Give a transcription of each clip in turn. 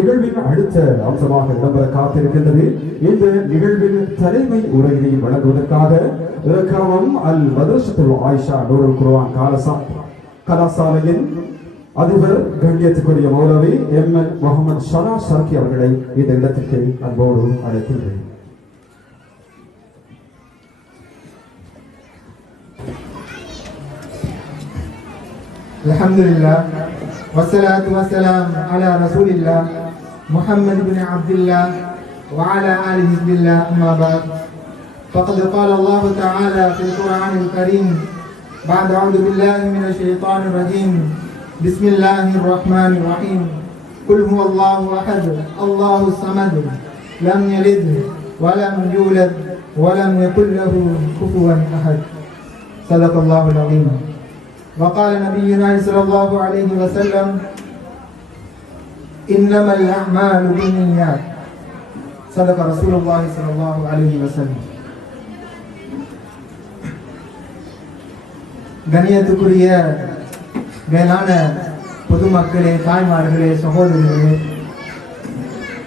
நிகழ்வின் அடுத்த அம்சமாக இடம்பெற காத்திருக்கின்றது இந்த நிகழ்வின் தலைமை உரையினை வழங்குவதற்காக இலக்கணம் அல் மதரசத்துல் ஆயிஷா நூருல் குர்ஆன் காலசா கலாசாலையின் அதிபர் கண்ணியத்துக்குரிய மௌலவி எம் என் முகமது ஷனா ஷர்கி அவர்களை இந்த இடத்திற்கு அன்போடு அழைக்கின்றேன் الحمد لله والصلاة والسلام على رسول الله محمد بن عبد الله وعلى آله حزب الله أما بعد. فقد قال الله تعالى في القرآن الكريم بعد أعوذ بالله من الشيطان الرجيم. بسم الله الرحمن الرحيم. قل هو الله أحد الله الصمد لم يلد ولم يولد ولم يكن له كفوا أحد. صدق الله العظيم. وقال نبينا صلى الله عليه وسلم إنما الأعمال بالنيات صدق رسول الله صلى الله عليه وسلم கணியத்துக்குரிய மேலான பொதுமக்களே தாய்மார்களே சகோதரர்களே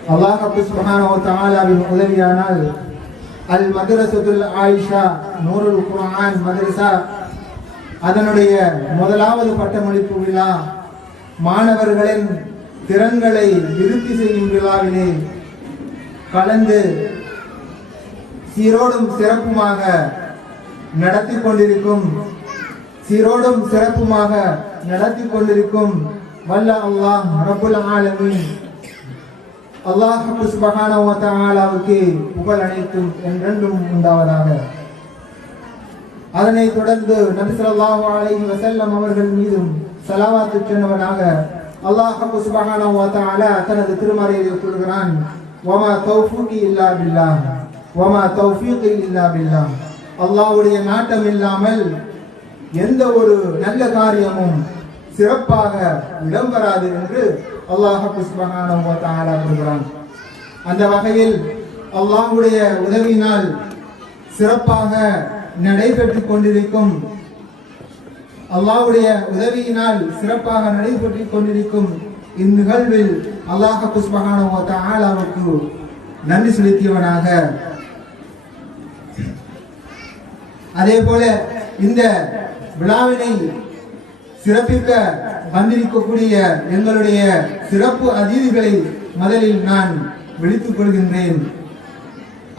அல்லாஹ் சுப்ஹானஹு தஆலாவின் உதவியானால் அல் மதரசத்துல் ஆயிஷா நூருல் குர்ஆன் மதரசா அதனுடைய முதலாவது பட்டமளிப்பு விழா மாணவர்களின் திறன்களை விருத்தி செய்யும் விழாவிலே கலந்து சீரோடும் சிறப்புமாக நடத்தி கொண்டிருக்கும் சீரோடும் சிறப்புமாக நடத்தி கொண்டிருக்கும் வல்ல அல்லாஹ் ரபுல் ஆலமின். அல்லாஹ் சுப்ஹானஹு புகழ் அனைத்தும் என்றென்றும் உண்டாவதாக. அதனைத் தொடர்ந்து நபி ஸல்லல்லாஹு அலைஹி அவர்கள் மீதும் சலாவாத்து சென்றவனாக அல்லாஹ் சுப்ஹானஹு தனது திருமறையில் கூறுகிறான் ஒமா தௌஃபூகி இல்லா பில்லா. ஒமா தௌஃபீகி இல்லா பில்லா. அல்லாஹ்வுடைய நாட்டம் இல்லாமல் எந்த ஒரு நல்ல காரியமும் சிறப்பாக இடம்பெறாது என்று அல்லாஹ் சுப்ஹானஹு வ கூறுகிறான். அந்த வகையில் அல்லாஹ்வுடைய உதவியினால் சிறப்பாக நடைபெற்று கொண்டிருக்கும் அல்லாவுடைய உதவியினால் சிறப்பாக நடைபெற்றுக் கொண்டிருக்கும் இந்நிகழ்வில் அல்லாஹ் சுப்ஹானஹு நன்றி செலுத்தியவனாக. அதே போல இந்த விழாவினை சிறப்பிக்க வந்திருக்கக்கூடிய எங்களுடைய சிறப்பு அதிதிகளை முதலில் நான் விழித்துக் கொள்கின்றேன்.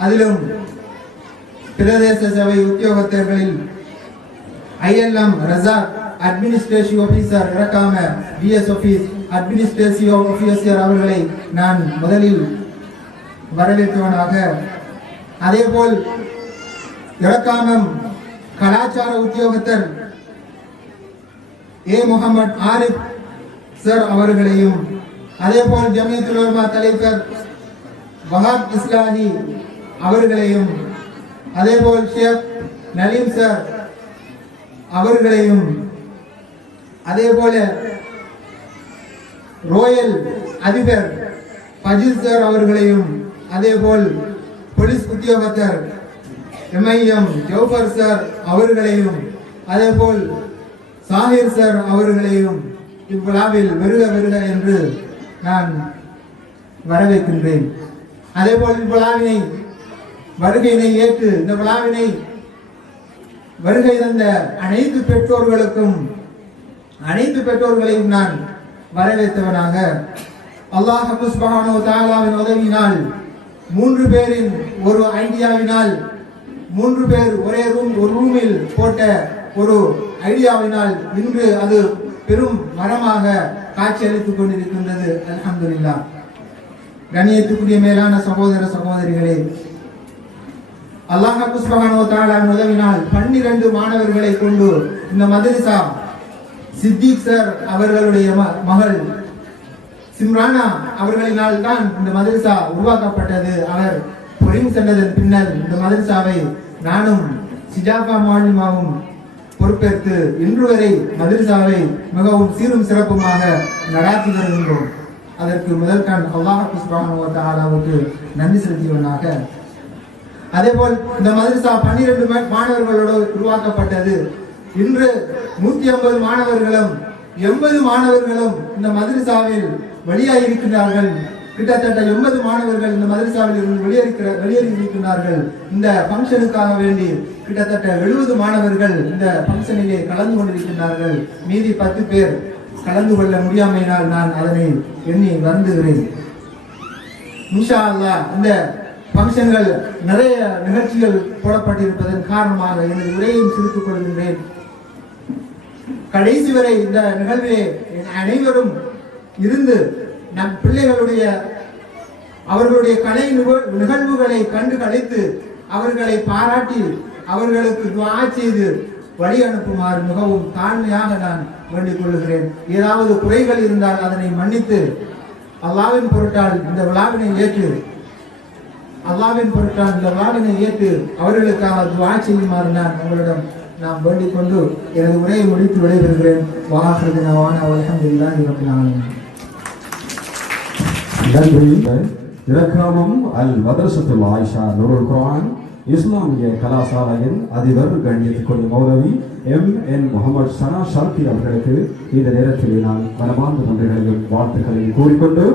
அதிலும் பிரதேச சபை உத்தியோகத்தர்களில் ஐஎல்எம் ரசாக் அட்மினிஸ்ட்ரேட்டிவ் ஆபீசர் இறக்காம பிஎஸ் ஆபீஸ் அட்மினிஸ்ட்ரேட்டிவ் ஆபீசர் அவர்களை நான் முதலில் வரவேற்பவனாக அதேபோல் இறக்காமம் கலாச்சார உத்தியோகத்தர் ஏ. முகமது ஆரிப் சார் அவர்களையும் அதேபோல் ஜமியத்துல் உலமா தலைவர் வஹாப் இஸ்லாஹி அவர்களையும் அதேபோல் ஷேக் நலீம் சார் அவர்களையும். அதே போல ரோயல் அதிபர் பஜில் சார் அவர்களையும் அதேபோல் போலீஸ் உத்தியோகத்தர் எம்ஐஎம் ஜவுபர் சார் அவர்களையும் அதேபோல் சாஹிர் சார் அவர்களையும் இவ்விழாவில் வருக வருக என்று நான் வரவேற்கின்றேன். அதே போல் இவ்விழாவினை வருகையினை ஏற்று இந்த விழாவினை வருகை தந்த அனைத்து பெற்றோர்களுக்கும் அனைத்து பெற்றோர்களையும் நான் வரவேற்றவனாக. அல்லாஹ் புஷ்பகானோ தாலாவின் உதவியினால் மூன்று பேரின் ஒரு ஐடியாவினால் மூன்று பேர் ஒரே ரூம் ஒரு ரூமில் போட்ட ஒரு ஐடியாவினால் இன்று அது பெரும் மரமாக காட்சியளித்துக் கொண்டிருக்கின்றது. அலமதுல்லா கணியத்துக்குரிய மேலான சகோதர சகோதரிகளே அல்லாஹ் சுப்ஹானஹு வ உதவினால் 12 மாணவர்களை கொண்டு இந்த மதரசா சித்திக் சார் அவர்களுடைய ம- மகள் சிம்ரானா அவர்களினால் தான் இந்த மதரசா உருவாக்கப்பட்டது. அவர் பொறிவு சென்றதன் பின்னர் இந்த மதரசாவை நானும் சிஜாபா மாலிமாவும் பொறுப்பேற்று இன்று வரை மதரசாவை மிகவும் சீரும் சிறப்புமாக நடாத்தி வருகின்றோம். அதற்கு முதல் கண் அல்லாஹ் சுப்ஹானஹு நன்றி செலுத்தியவனாக அதே போல் இந்த மதரசா பன்னிரண்டு மாணவர்களோடு உருவாக்கப்பட்டது. இன்று நூத்தி ஐம்பது மாணவர்களும் எண்பது மாணவர்களும் இந்த மதரசாவில் வெளியாகி இருக்கின்றார்கள் கிட்டத்தட்ட எண்பது மாணவர்கள் இந்த மதரசாவில் இருந்து வெளியேறிக்கிற வெளியேறி இருக்கிறார்கள் இந்த ஃபங்க்ஷனுக்காக வேண்டி கிட்டத்தட்ட எழுபது மாணவர்கள் இந்த ஃபங்க்ஷனிலே கலந்து கொண்டிருக்கிறார்கள் மீதி பத்து பேர் கலந்து கொள்ள முடியாமையினால் நான் அதனை எண்ணி வருந்துகிறேன். இன்ஷா அல்லா இந்த ஃபங்க்ஷன்கள் நிறைய நிகழ்ச்சிகள் போடப்பட்டிருப்பதன் காரணமாக எனது உரையையும் சிரித்துக் கொள்கின்றேன். கடைசி வரை இந்த நிகழ்விலே அனைவரும் இருந்து நம் பிள்ளைகளுடைய அவர்களுடைய கலை நிகழ்வுகளை கண்டு கலைத்து அவர்களை பாராட்டி அவர்களுக்கு துவா செய்து வழி அனுப்புமாறு மிகவும் தாழ்மையாக நான் வேண்டிக் கொள்கிறேன் ஏதாவது குறைகள் இருந்தால் அதனை மன்னித்து அல்லாவின் பொருட்டால் இந்த விழாவினை ஏற்று அல்லாவின் பொருட்டான் இந்த விழாவினை ஏற்று அவர்களுக்காக துவா செய்யுமாறு நான் உங்களிடம் நான் வேண்டிக் கொண்டு எனது உரையை முடித்து விடைபெறுகிறேன். வாஹிருதினவான அல்ஹம்துலில்லாஹி ரப்பில் ஆலமீன். நன்றி இலக்கணமும் அல் மதரசத்துல் ஆயிஷா நுருல் குரான் இஸ்லாமிய கலாசாலையின் அதிபர் கண்ணியத்துக்குரிய மௌலவி எம். என். முகமது சனா ஷர்பி அவர்களுக்கு இந்த நேரத்தில் நான் மனமார்ந்த நன்றிகளையும் வாழ்த்துக்களையும் கூறிக்கொண்டு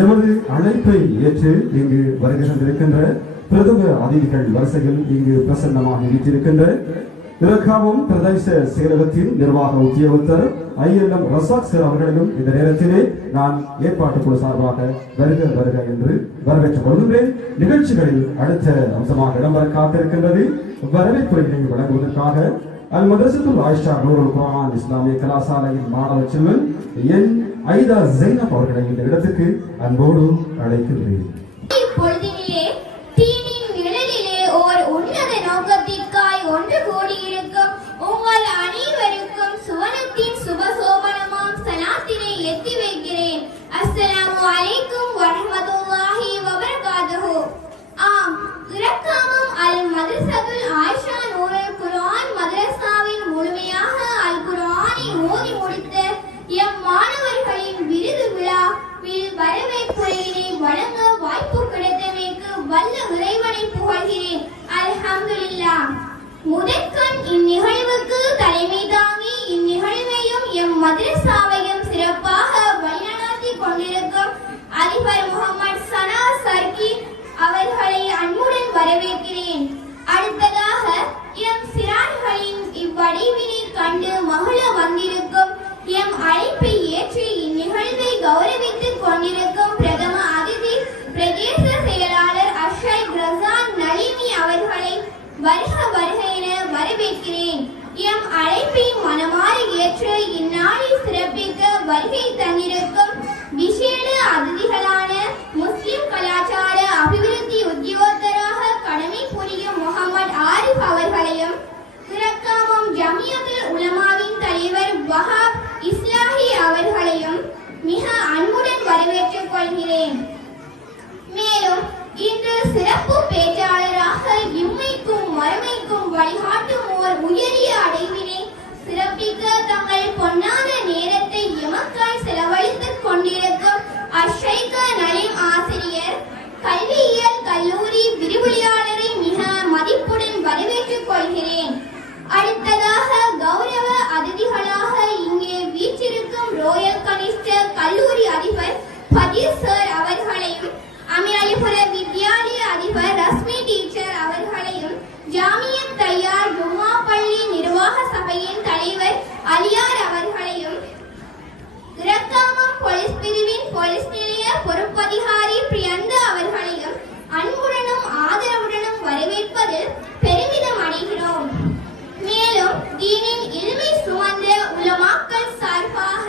எமது அழைப்பை ஏற்று இங்கு வருகின்றிருக்கின்ற பிரதம அதிதிகள் வரிசையில் இங்கு பிரசன்னமாக வீற்றிருக்கின்ற இலக்காவும் பிரதேச செயலகத்தின் நிர்வாக உத்தியோகத்தர் ஐஎல்எம் ரசாக் சார் அவர்களையும் இந்த நேரத்திலே நான் ஏற்பாட்டு குழு சார்பாக வருக வருக என்று வரவேற்றுக் கொள்கின்றேன். நிகழ்ச்சிகளில் அடுத்த அம்சமாக இடம்பெற காத்திருக்கின்றது. வரவேற்புரைகளை வழங்குவதற்காக அல் மதரசத்துல் ஆயிஷா நூருல் குரான் இஸ்லாமிய கலாசாலையின் மாணவ செல்வன் என் ஐதா ஜெய்னப் அவர்களை இந்த இடத்துக்கு அன்போடு அழைக்கின்றேன். இப்பொழுதினிலே முதற்கண் இந்நிகழ்வுக்கு தலைமை தாங்கி இந்நிகழ்வையும் எம் மதரசாவையும் சிறப்பாக வழிநடத்தி கொண்டிருக்கும் அதிபர் முகமது சனா சர்கி அவர்களை அன்புடன் வரவேற்கிறேன். அடுத்ததாக எம் சிறார்களின் இவ்வடைவினை கண்டு மகிழ வந்திருக்கும் எம் அழைப்பை ஏற்று இந்நிகழ்வை கௌரவித்துக் கொண்டிருக்கும் பிரதம அதிதி பிரதேச செயலாளர் அஷய் கிரசான் நளினி அவர்களை வருக வருக என அழைப்பை மனமாறி ஏற்று இந்நாளை சிறப்பிக்க வருகை தந்திருக்கும் விசேட அதிதிகளான முஸ்லிம் கலாச்சார அபிவிருத்தி உத்தியோகத்தராக கடமை புரியும் முகமது ஆரிஃப் அவர்களையும் கிரக்காமம் ஜமியத்துல் உலமாவின் தலைவர் வஹாப் இஸ்லாஹி அவர்களையும் மிக அன்புடன் வரவேற்றுக் கொள்கிறேன். மேலும் இன்று சிறப்பு பேச்சாளராக இம்மைக்கும் மறுமைக்கும் வழிகாட்டும் ஓர் உயரிய அடைவினை சிறப்பிக்க தங்கள் பொன்னான நேரத்தை எமக்காய் செலவழித்துக் கொண்டிருக்கும் அஷைக நலிம் ஆசிரியர் கல்வியியல் கல்லூரி விரிவுரையாளரை மிக சுமந்த உலமாக்கள் சார்பாக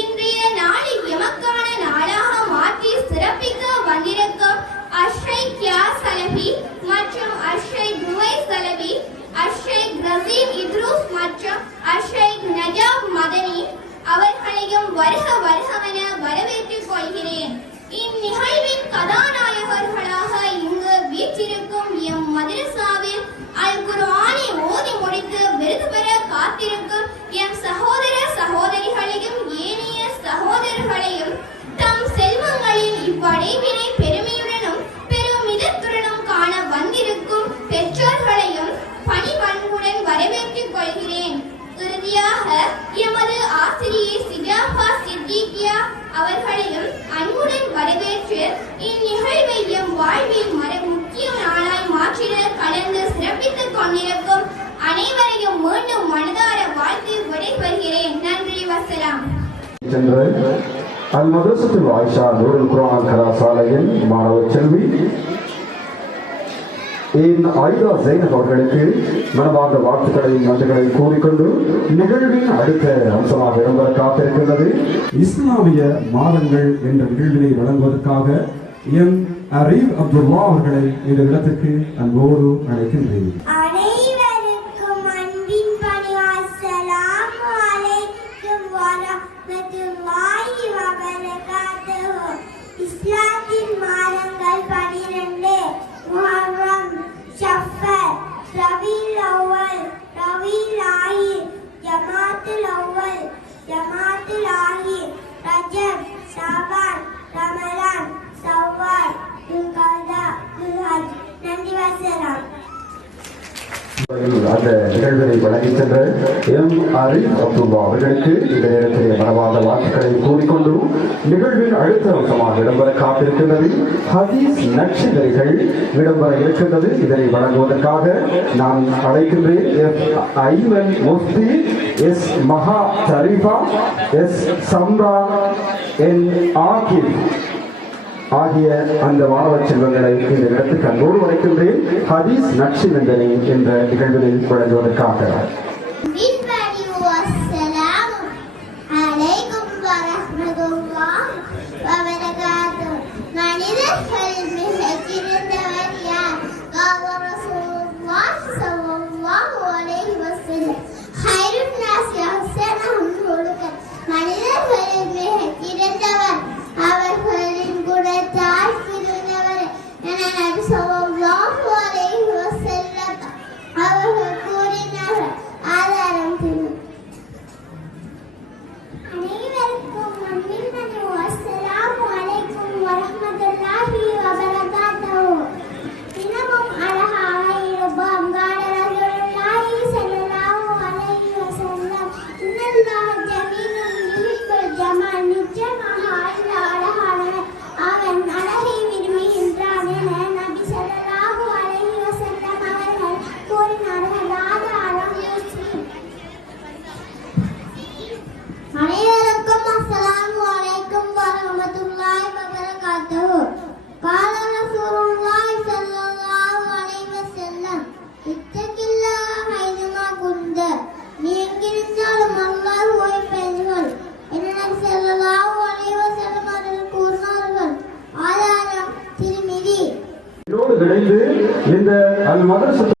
இன்றைய நாளை எமக்கான நாளாக மாற்றி சிறப்பிக்க வந்திருக்கும் அஷ்ரைக் யா சலபி மற்றும் அஷ்ரைக் நுவை சலபி அஷ்ரைக் ரசீம் இத்ரூஸ் மற்றும் அஷ்ரைக் சென்று அல் மதரசத்துல் ஆயிஷா நூருல் குரான் கலாசாலையின் மாணவ செல்வி. என் ஆயுதா ஜெயின் அவர்களுக்கு மனமார்ந்த வாழ்த்துக்களையும் நன்றிகளை கூறிக்கொண்டு நிகழ்வின் அடுத்த அம்சமாக இடம்பெற காத்திருக்கின்றது. இஸ்லாமிய மாதங்கள் என்ற நிகழ்வினை வழங்குவதற்காக எம் அரீப் அப்துல்லா அவர்களை இந்த இடத்திற்கு அன்போடு அழைக்கின்றேன். இஸ்லாத்தின் மாதங்கள் பனிரெண்டு முஹர்ரம் ஷஃபர் ரபீல் அவ்வல் ரபீல் ஆஹிர் ஜமாத்துல் அவ்வல் ஜமாத்துல் ஆஹிர் ரஜப் ஷாபான் ரமலான் சவ்வார் துல்கதா துல்ஹஜ். நன்றி வசரா அந்த நிகழ்வினை வழங்கி சென்ற எம் ஆர் அப்துல்லா அவர்களுக்கு இந்த நேரத்தில் மனவாத வாழ்த்துக்களை கூறிக்கொண்டு நிகழ்வின் அடுத்த அம்சமாக இடம்பெற காத்திருக்கின்றது. ஹதீஸ் நட்சத்திரைகள் இடம்பெற இருக்கின்றது. இதனை வழங்குவதற்காக நான் அழைக்கின்றேன். F Ivan Mufti S Maha Sharifa S Samra N Aakir ஆகிய அந்த மாணவ செல்வங்களை இந்த இடத்துக்கு அன்போடு வரைக்கின்றேன் ஹதீஸ் நட்சினந்தனை என்ற நிகழ்வினை வழங்குவதற்காக Ela me manda essa